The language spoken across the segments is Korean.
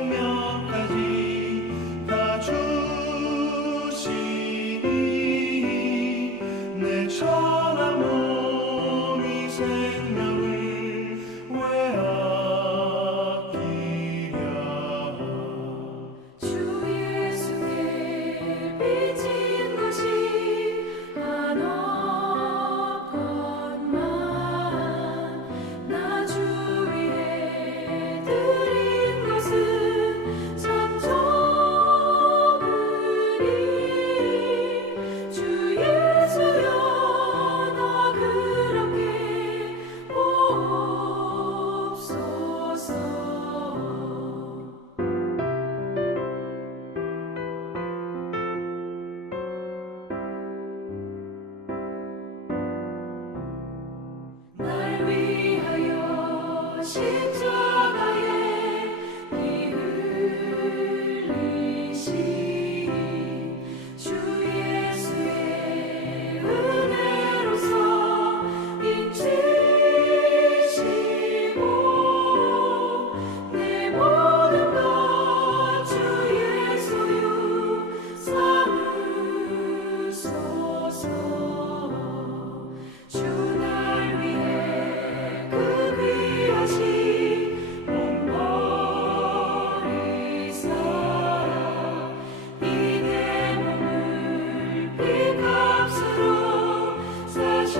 생명까지 다 주시니 내 천한 몸이 생명을 왜 아끼랴. 주 예수께 빚진 것이 하나뿐만 나 주 위에 드린 것은 참 적으니 주 예수여 나 그렇게 보옵소서. 날 위하여 십자가에 피 흘리신 주 예수의 은혜로서 인치시고 내 모든 것 주 예수여 삼으소서. 주 날 위해 그 귀하신 몸 버리사 이 내 몸을 피값으로 사셨으니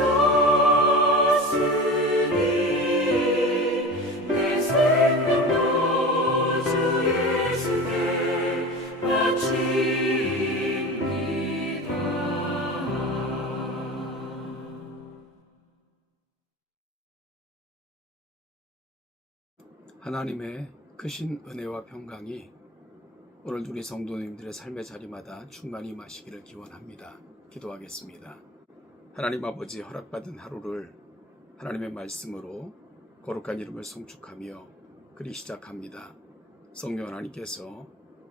내 생명도 주 예수께 바칩니다. 하나님의 크신 은혜와 평강이 오늘 우리 성도님들의 삶의 자리마다 충만히 임하시기를 기원합니다. 기도하겠습니다. 하나님 아버지, 허락받은 하루를 하나님의 말씀으로 거룩한 이름을 송축하며 그리 시작합니다. 성령 하나님께서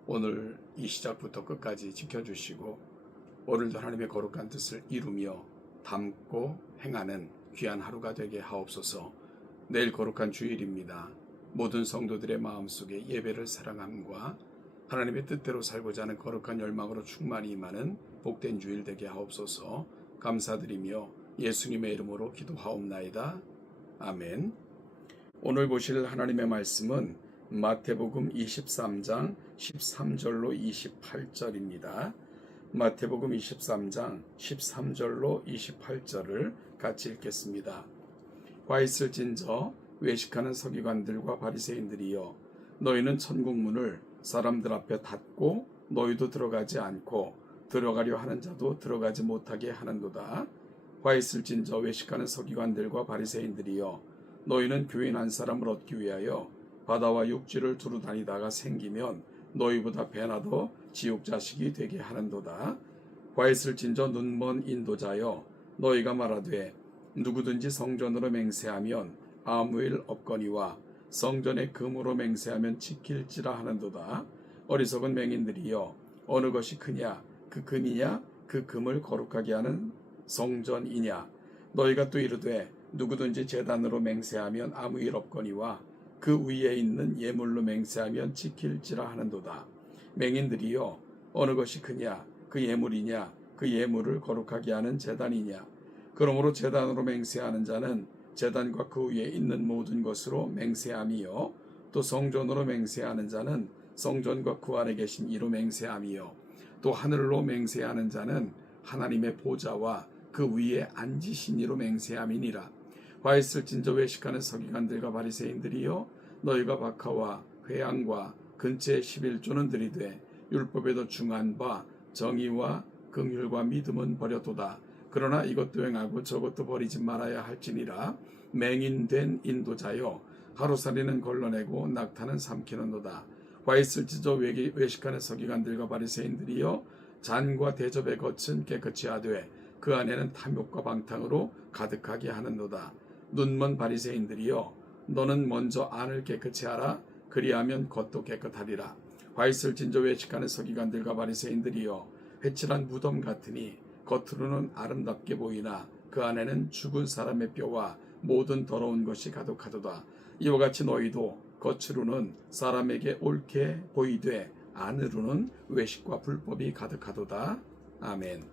오늘 이 시작부터 끝까지 지켜주시고 오늘도 하나님의 거룩한 뜻을 이루며 담고 행하는 귀한 하루가 되게 하옵소서. 내일 거룩한 주일입니다. 모든 성도들의 마음속에 예배를 사랑함과 하나님의 뜻대로 살고자 하는 거룩한 열망으로 충만히 임하는 복된 주일 되게 하옵소서. 감사드리며 예수님의 이름으로 기도하옵나이다. 아멘. 오늘 보실 하나님의 말씀은 마태복음 23장 13절로 28절입니다. 마태복음 23장 13절로 28절을 같이 읽겠습니다. 화 있을진저 외식하는 서기관들과 바리새인들이여, 너희는 천국 문을 사람들 앞에 닫고 너희도 들어가지 않고 들어가려 하는 자도 들어가지 못하게 하는도다. 화 있을진저 외식하는 서기관들과 바리새인들이여, 너희는 교인 한 사람을 얻기 위하여 바다와 육지를 두루 다니다가 생기면 너희보다 배나 더 지옥 자식이 되게 하는도다. 화 있을진저 눈먼 인도자여, 너희가 말하되 누구든지 성전으로 맹세하면 아무 일 없거니와 성전의 금으로 맹세하면 지킬지라 하는도다. 어리석은 맹인들이여, 어느 것이 크냐, 그 금이냐, 그 금을 거룩하게 하는 성전이냐. 너희가 또 이르되 누구든지 제단으로 맹세하면 아무 일 없거니와 그 위에 있는 예물로 맹세하면 지킬지라 하는도다. 맹인들이여, 어느 것이 크냐, 그 예물이냐, 그 예물을 거룩하게 하는 제단이냐. 그러므로 제단으로 맹세하는 자는 제단과 그 위에 있는 모든 것으로 맹세함이요, 또 성전으로 맹세하는 자는 성전과 그 안에 계신 이로 맹세함이요, 또 하늘로 맹세하는 자는 하나님의 보좌와 그 위에 앉으신 이로 맹세함이니라. 화 있을진저 외식하는 서기관들과 바리새인들이여, 너희가 박하와 회양과 근처의 11조는 들이되 율법에도 중한 바 정의와 긍휼과 믿음은 버려도다. 그러나 이것도 행하고 저것도 버리지 말아야 할지니라. 맹인된 인도자여, 하루살이는 걸러내고 낙타는 삼키는도다. 화 있을지저 외식하는 서기관들과 바리새인들이여, 잔과 대접의 겉은 깨끗이 하되 그 안에는 탐욕과 방탕으로 가득하게 하는도다. 눈먼 바리새인들이여, 너는 먼저 안을 깨끗이 하라. 그리하면 겉도 깨끗하리라. 화 있을진저 외식하는 서기관들과 바리새인들이여, 회칠한 무덤 같으니 겉으로는 아름답게 보이나 그 안에는 죽은 사람의 뼈와 모든 더러운 것이 가득하도다. 이와 같이 너희도 겉으로는 사람에게 옳게 보이되 안으로는 외식과 불법이 가득하도다. 아멘.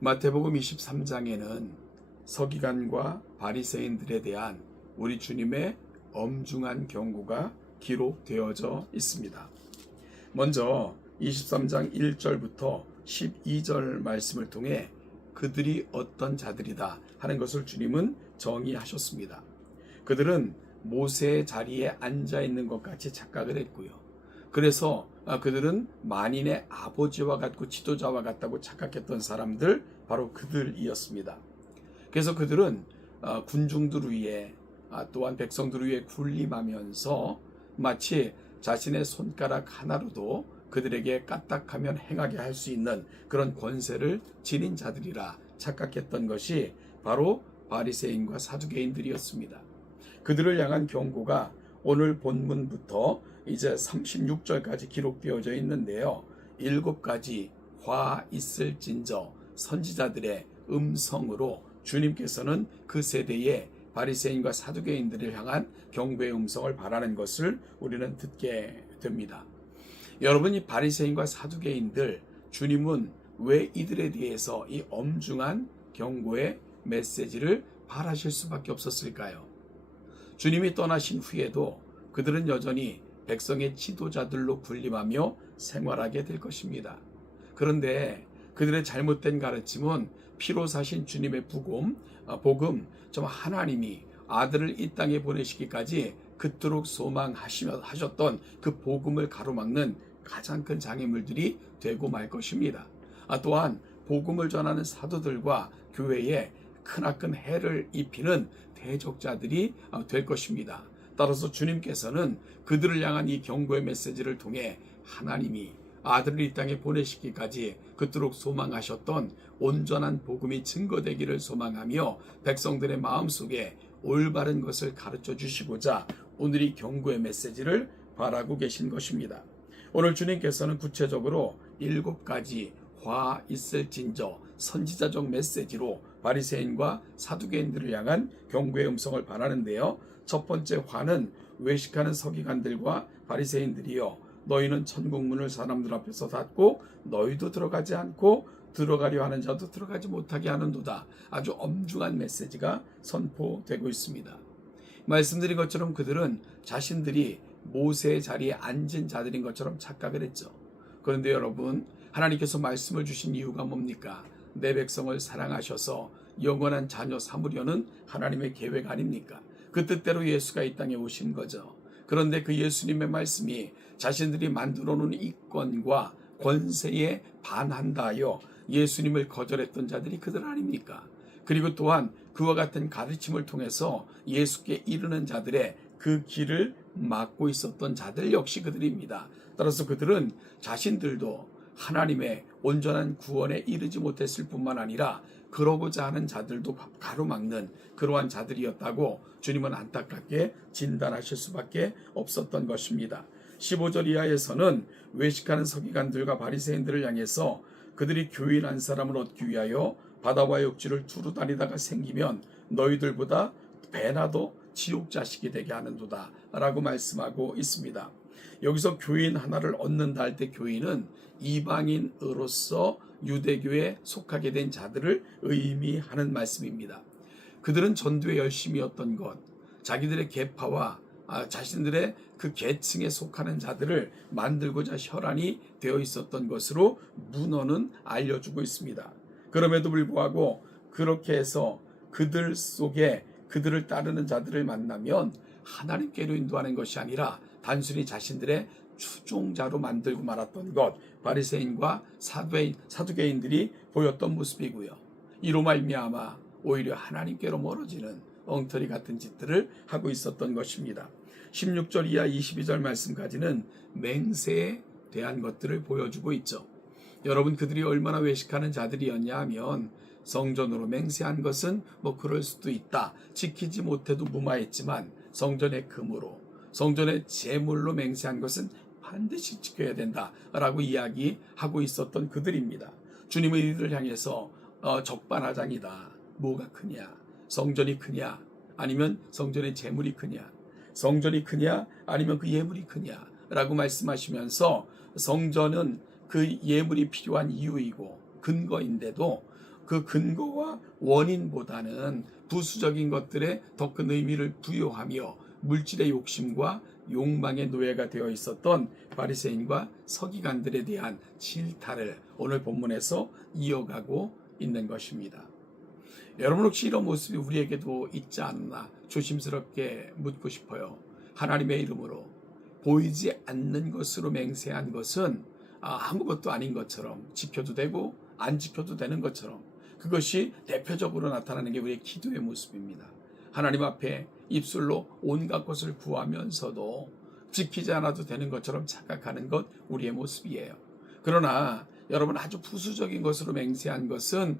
마태복음 23장에는 서기관과 바리새인들에 대한 우리 주님의 엄중한 경고가 기록되어져 있습니다. 먼저 23장 1절부터 12절 말씀을 통해 그들이 어떤 자들이다 하는 것을 주님은 정의하셨습니다. 그들은 모세의 자리에 앉아 있는 것 같이 착각을 했고요. 그래서 그들은 만인의 아버지와 같고 지도자와 같다고 착각했던 사람들, 바로 그들이었습니다. 그래서 그들은 군중들 위에 또한 백성들 위에 군림하면서 마치 자신의 손가락 하나로도 그들에게 까딱하면 행하게 할 수 있는 그런 권세를 지닌 자들이라 착각했던 것이 바로 바리새인과 사두개인들이었습니다. 그들을 향한 경고가 오늘 본문부터 이제 36절까지 기록되어져 있는데요. 7가지 화 있을진저 선지자들의 음성으로 주님께서는 그 세대의 바리새인과 사두개인들을 향한 경고의 음성을 바라는 것을 우리는 듣게 됩니다. 여러분, 이 바리새인과 사두개인들, 주님은 왜 이들에 대해서 이 엄중한 경고의 메시지를 바라실 수밖에 없었을까요? 주님이 떠나신 후에도 그들은 여전히 백성의 지도자들로 군림하며 생활하게 될 것입니다. 그런데 그들의 잘못된 가르침은 피로 사신 주님의 복음, 하나님이 아들을 이 땅에 보내시기까지 그토록 소망하셨던 그 복음을 가로막는 가장 큰 장애물들이 되고 말 것입니다. 또한 복음을 전하는 사도들과 교회에 크나큰 해를 입히는 대적자들이 될 것입니다. 따라서 주님께서는 그들을 향한 이 경고의 메시지를 통해 하나님이 아들을 이 땅에 보내시기까지 그토록 소망하셨던 온전한 복음이 증거되기를 소망하며 백성들의 마음속에 올바른 것을 가르쳐 주시고자 오늘 이 경고의 메시지를 바라고 계신 것입니다. 오늘 주님께서는 구체적으로 7가지 화 있을진저 선지자적 메시지로 바리새인과 사두개인들을 향한 경고의 음성을 바라는데요. 첫 번째 화는 외식하는 서기관들과 바리새인들이여 너희는 천국문을 사람들 앞에서 닫고 너희도 들어가지 않고 들어가려 하는 자도 들어가지 못하게 하는도다. 아주 엄중한 메시지가 선포되고 있습니다. 말씀드린 것처럼 그들은 자신들이 모세의 자리에 앉은 자들인 것처럼 착각을 했죠. 그런데 여러분, 하나님께서 말씀을 주신 이유가 뭡니까? 내 백성을 사랑하셔서 영원한 자녀 삼으려는 하나님의 계획 아닙니까? 그 뜻대로 예수가 이 땅에 오신 거죠. 그런데 그 예수님의 말씀이 자신들이 만들어 놓은 이권과 권세에 반한다 하여 예수님을 거절했던 자들이 그들 아닙니까? 그리고 또한 그와 같은 가르침을 통해서 예수께 이르는 자들의 그 길을 막고 있었던 자들 역시 그들입니다. 따라서 그들은 자신들도 하나님의 온전한 구원에 이르지 못했을 뿐만 아니라 그러고자 하는 자들도 가로막는 그러한 자들이었다고 주님은 안타깝게 진단하실 수밖에 없었던 것입니다. 15절 이하에서는 외식하는 서기관들과 바리새인들을 향해서 그들이 교인 한 사람을 얻기 위하여 바다와 육지를 두루 다니다가 생기면 너희들보다 배나 더 지옥 자식이 되게 하는도다 라고 말씀하고 있습니다. 여기서 교인 하나를 얻는다 할 때 교인은 이방인으로서 유대교에 속하게 된 자들을 의미하는 말씀입니다. 그들은 전도에 열심이었던 것, 자기들의 계파와 자신들의 그 계층에 속하는 자들을 만들고자 혈안이 되어 있었던 것으로 문헌은 알려주고 있습니다. 그럼에도 불구하고 그렇게 해서 그들 속에 그들을 따르는 자들을 만나면 하나님께로 인도하는 것이 아니라 단순히 자신들의 추종자로 만들고 말았던 것, 바리새인과 사두개인들이 보였던 모습이고요. 이로 말미암아 오히려 하나님께로 멀어지는 엉터리 같은 짓들을 하고 있었던 것입니다. 16절 이하 22절 말씀까지는 맹세에 대한 것들을 보여주고 있죠. 여러분, 그들이 얼마나 외식하는 자들이었냐 하면 성전으로 맹세한 것은 그럴 수도 있다. 지키지 못해도 무마했지만 성전의 금으로, 성전의 제물로 맹세한 것은 반드시 지켜야 된다라고 이야기하고 있었던 그들입니다. 주님은 이들을 향해서 적반하장이다. 뭐가 크냐? 성전이 크냐? 아니면 성전의 재물이 크냐, 성전이 크냐 아니면 그 예물이 크냐 라고 말씀하시면서 성전은 그 예물이 필요한 이유이고 근거인데도 그 근거와 원인보다는 부수적인 것들에 더 큰 의미를 부여하며 물질의 욕심과 욕망의 노예가 되어 있었던 바리새인과 서기관들에 대한 질타를 오늘 본문에서 이어가고 있는 것입니다. 여러분 혹시 이런 모습이 우리에게도 있지 않나 조심스럽게 묻고 싶어요. 하나님의 이름으로 보이지 않는 것으로 맹세한 것은 아무것도 아닌 것처럼 지켜도 되고 안 지켜도 되는 것처럼 그것이 대표적으로 나타나는 게 우리의 기도의 모습입니다. 하나님 앞에 입술로 온갖 것을 구하면서도 지키지 않아도 되는 것처럼 착각하는 것 우리의 모습이에요. 그러나 여러분 아주 부수적인 것으로 맹세한 것은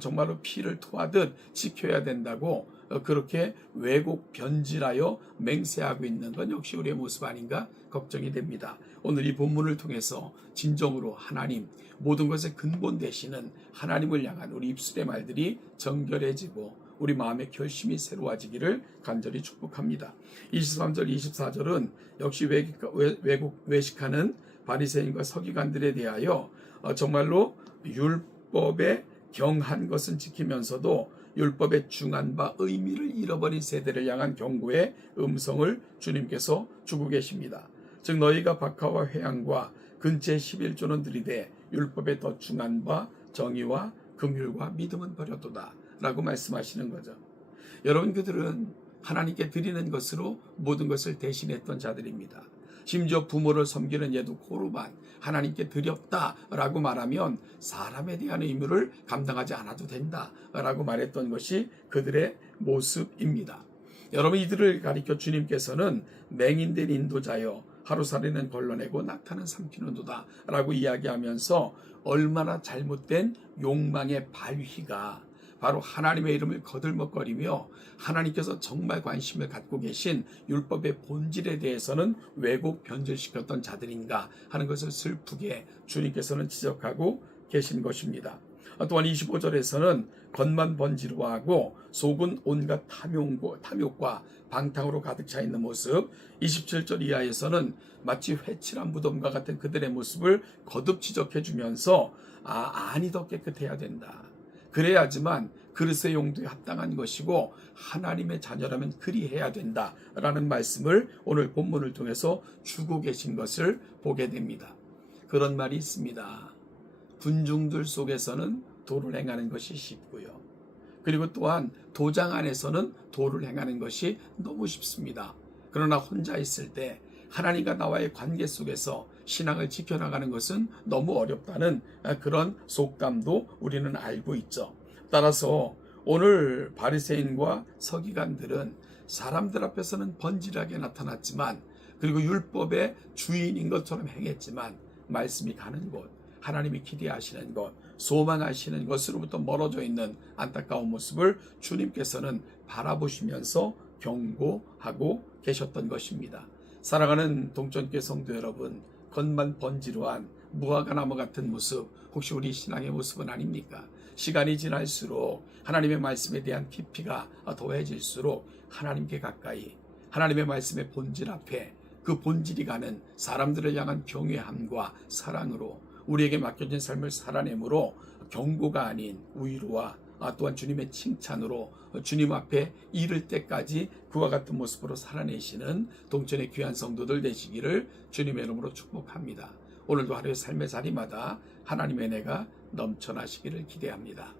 정말로 피를 토하듯 지켜야 된다고 그렇게 왜곡 변질하여 맹세하고 있는 건 역시 우리의 모습 아닌가 걱정이 됩니다. 오늘 이 본문을 통해서 진정으로 하나님, 모든 것의 근본 되시는 하나님을 향한 우리 입술의 말들이 정결해지고 우리 마음의 결심이 새로워지기를 간절히 축복합니다. 23절 24절은 역시 외식하는 바리새인과 서기관들에 대하여 정말로 율법에 경한 것은 지키면서도 율법에 중한 바 의미를 잃어버린 세대를 향한 경고의 음성을 주님께서 주고 계십니다. 즉 너희가 박하와 회향과 근처의 11조는 들이되 율법에 더 중한 바 정의와 긍휼과 믿음은 버렸도다 라고 말씀하시는 거죠. 여러분 그들은 하나님께 드리는 것으로 모든 것을 대신했던 자들입니다. 심지어 부모를 섬기는 예도 고르반 하나님께 드렸다라고 말하면 사람에 대한 의무를 감당하지 않아도 된다라고 말했던 것이 그들의 모습입니다. 여러분 이들을 가리켜 주님께서는 맹인된 인도자여 하루살이는 걸러내고 낙타는 삼키는도다 라고 이야기하면서 얼마나 잘못된 욕망의 발휘가 바로 하나님의 이름을 거들먹거리며 하나님께서 정말 관심을 갖고 계신 율법의 본질에 대해서는 왜곡 변질시켰던 자들인가 하는 것을 슬프게 주님께서는 지적하고 계신 것입니다. 또한 25절에서는 겉만 번지르하고 속은 온갖 탐욕과 방탕으로 가득 차 있는 모습, 27절 이하에서는 마치 회칠한 무덤과 같은 그들의 모습을 거듭 지적해 주면서 안이 더 깨끗해야 된다. 그래야지만 그릇의 용도에 합당한 것이고 하나님의 자녀라면 그리해야 된다라는 말씀을 오늘 본문을 통해서 주고 계신 것을 보게 됩니다. 그런 말이 있습니다. 군중들 속에서는 도를 행하는 것이 쉽고요. 그리고 또한 도장 안에서는 도를 행하는 것이 너무 쉽습니다. 그러나 혼자 있을 때 하나님과 나와의 관계 속에서 신앙을 지켜나가는 것은 너무 어렵다는 그런 속담도 우리는 알고 있죠. 따라서 오늘 바리새인과 서기관들은 사람들 앞에서는 번질하게 나타났지만 그리고 율법의 주인인 것처럼 행했지만 말씀이 가는 곳, 하나님이 기대하시는 것, 소망하시는 것으로부터 멀어져 있는 안타까운 모습을 주님께서는 바라보시면서 경고하고 계셨던 것입니다. 사랑하는 동천교회 성도 여러분, 겉만 번지르한 무화과 나무 같은 모습 혹시 우리 신앙의 모습은 아닙니까? 시간이 지날수록 하나님의 말씀에 대한 깊이가 더해질수록 하나님께 가까이 하나님의 말씀의 본질 앞에 그 본질이 가는 사람들을 향한 경외함과 사랑으로 우리에게 맡겨진 삶을 살아내므로 경고가 아닌 위로와 또한 주님의 칭찬으로 주님 앞에 이를 때까지 그와 같은 모습으로 살아내시는 동천의 귀한 성도들 되시기를 주님의 이름으로 축복합니다. 오늘도 하루의 삶의 자리마다 하나님의 은혜가 넘쳐나시기를 기대합니다.